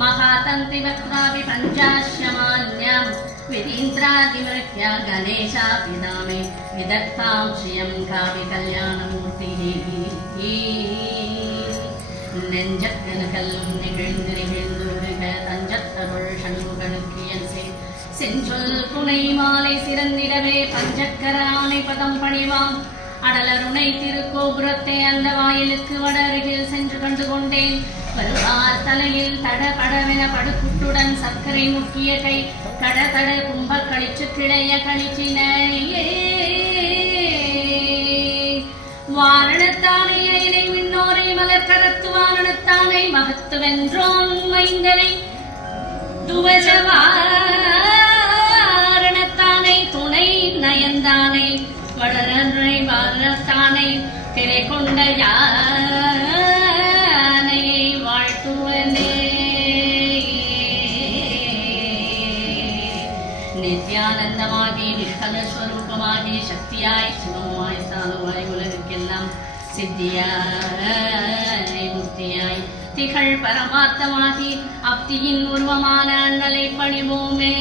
महातन्त्रिवक्त्रापि पञ्चाश्यमान्यां विरीन्द्रादिमृत्या गणेशापिदामे विदत्तां श्रियं काव्य कल्याणमूर्तिः நெஞ்சக்கனகல்லும் நிகழ்ந்து நிகழ்ந்துருக தஞ்சத்தருள் சண்முகனுக்கியன்சே செஞ்சொல் புனை மாலை சிறந்திடவே பஞ்சக்கர ஆணை பதம் பணிவாம் அடலருணை திருக்கோபுரத்தை அந்த வாயிலுக்கு வட அருகில் சென்று கண்டு கொண்டேன். வருவார் தலையில் தட படவென படுக்குட்டுடன் சர்க்கரை முக்கிய கை கட தட கும்ப கழிச்சு கிளைய கழிச்சினையே வாரணத்தானை அயனை மின்னோரை மலர்கரத்து வாரணத்தானை மகத்து வென்றோன் மைந்தனை துவஜவாரணத்தானை துணை நயந்தானை வளரன்றை வாரணத்தானை திரை கொண்ட யானையை வாழ்த்துவனே. நித்யானந்தமாகி நிஷ்கலஸ்வரூபமாகி சக்தியாய் சிவமாய் சாதுவாய் உலகுக்கெல்லாம் சித்தியாய் முக்தியாய் திகழ் பரமார்த்தமாகி அப்தியின் உருவமான அண்ணலை பணிவோமே.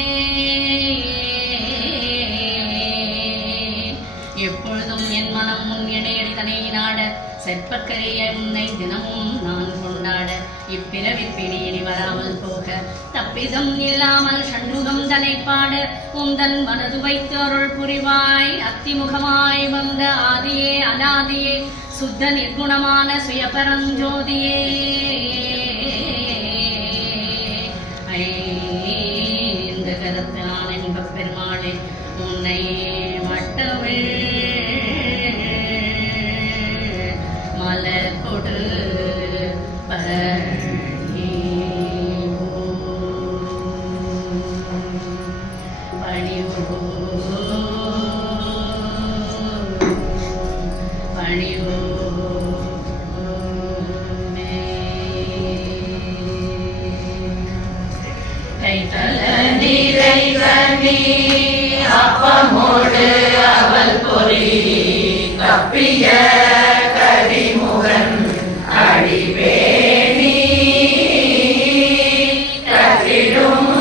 எப்பொழுதும் என் மனம் முன் இணையடிதனை நாட செற்பக்கரிய உன்னை தினமும் நான் கொண்டாட இப்பிறவி பிடியினி வராமல் போக தப்பிதம் இல்லாமல் சண்முகம் தலைப்பாட உந்தன் மனது வைத்து அருள் புரிவாய். அத்திமுகமாய் வந்த ஆதியே அனாதியே சுத்த நிர்குணமான சுயபரஞ்சோதியே இந்த கரத்தான இன்பப் பெருமாளே உன்னை மட்டவே மலர் கொடு அப்பமோடு அவள் பொறி தப்பிய கரிமுகன் அடிபேணி கற்றிடும்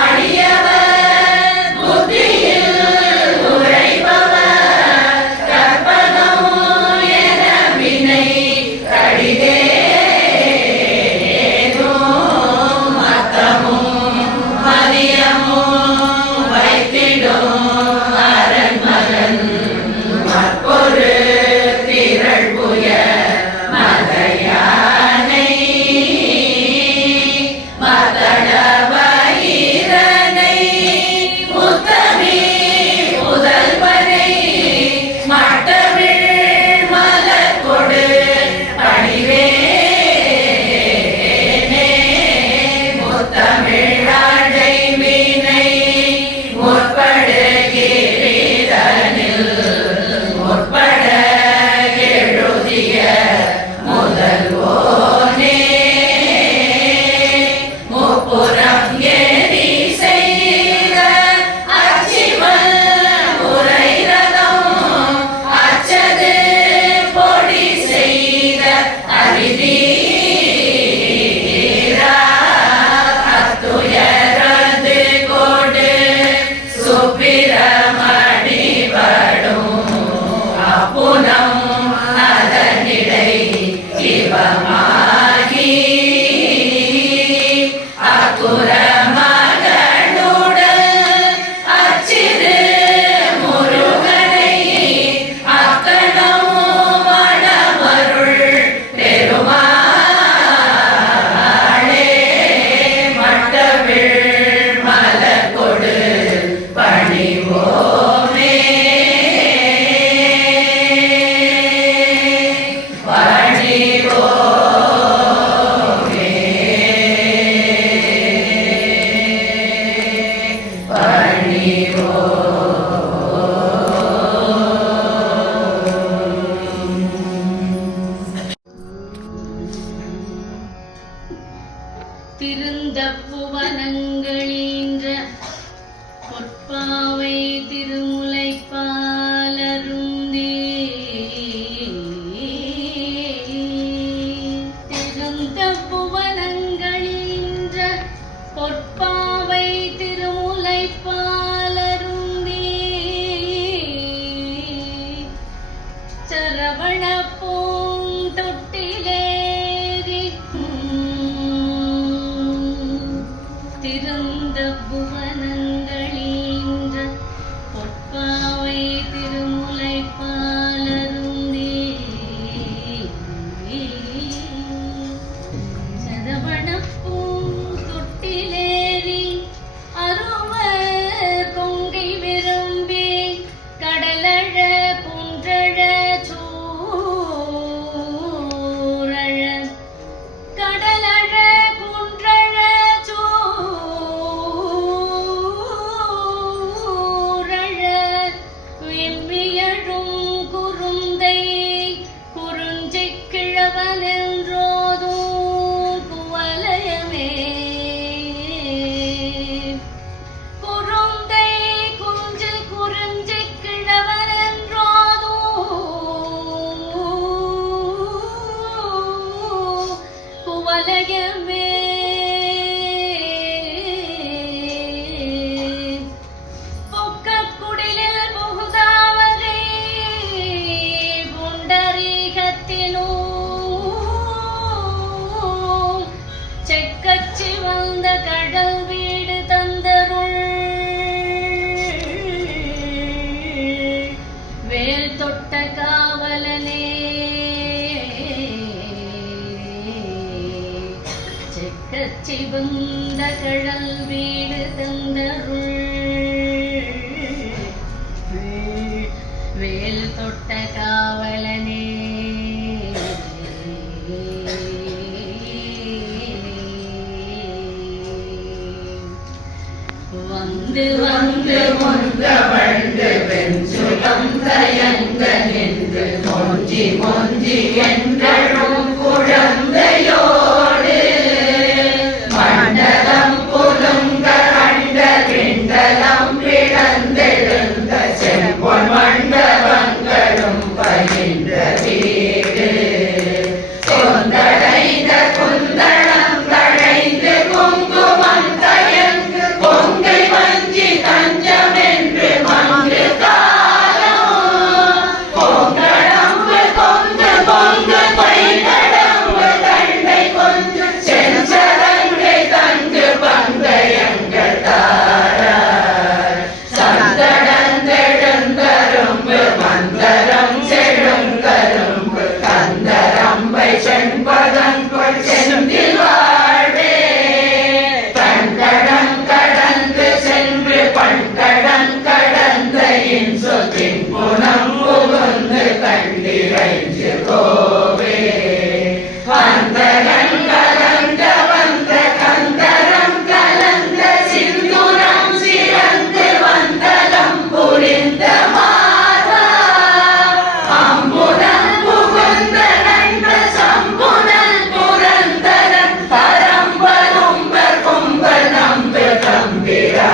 அடியவர் புத்தியில் உரைப்பவர் கற்பனம் என வினை கடிதேதோ மத்தமும் மதியமும் வைத்திடும் அரண் சரவண பூந்தொட்டிலேறி திருந்த புவனங்களீன்ற பொற்பாவை திருமுலை பாலருந்தே சரவண பூந்தொட்டிலேறி அருவ கொங்கை விரும்பி கடலழ குன்றழ சூரழ கடலழ குன்றழ சூரழ வெம்பியழும் குருந்தை குறிஞ்சிக் கிழவனென்றோதும் குவலயமே குருந்தை குஞ்சு குறிஞ்சிக் கிழவனென்றோதும் குவலயமே பொக்கக்குடிலில் புகுதாவகை புண்டரீகத்தினூம் செக்கச்சி வந்த கடல் வீடு தந்தருள் வேல் தொட்ட காவலனே செக்கச்சி வந்த கடல் வீடு தந்தருள் வேல் தொட்ட காவலனே வந்து வந்து முந்த வண்டு வெஞ்சுகம் தயங்க நின்று மொஞ்சி மொஞ்சி என்றழும் குழந்தையோடு மண்டலம் புலுங்க கண்ட கிண்டலம் பிளந்தெழுந்த செம்பொன் மண்டபங்களும் பயின்ற வீடு சொந்தடைந்த குந்தளம் தழைந்து குங்குமம் தயங்கு பொங்கை வஞ்சி தஞ்சம் என்று மங்கு காலம் பொங்கடம்பு பொங்கு பொங்கு பைகடம்பு தண்டை கொஞ்சம் செஞ்சரங்கை தங்கு பங்கயங்கள் தாரார் சந்தடந்தெழுந்தரும்பு மந்தரம் செழுங்கரும்பு கந்தரம்பை செண்பதங்கொள் செந்தில் வாழ்வே தன்கடம் கடந்து சென்று பண்கடம் கடந்த இன்சொத்தின் புனம் புகுந்து கண்டிரைஞ்சு கோவே அந்தரன் கலந்த வந்த கந்தரம் கலந்த சிந்துரம் சிறந்து வந்தலம் புரிந்த மாதா அம்புரம் புகுந்த நண்ட சம்புனல் புரந்தரன் பரம்பரும்பர் கும்பல் நம்பு தம்பிரா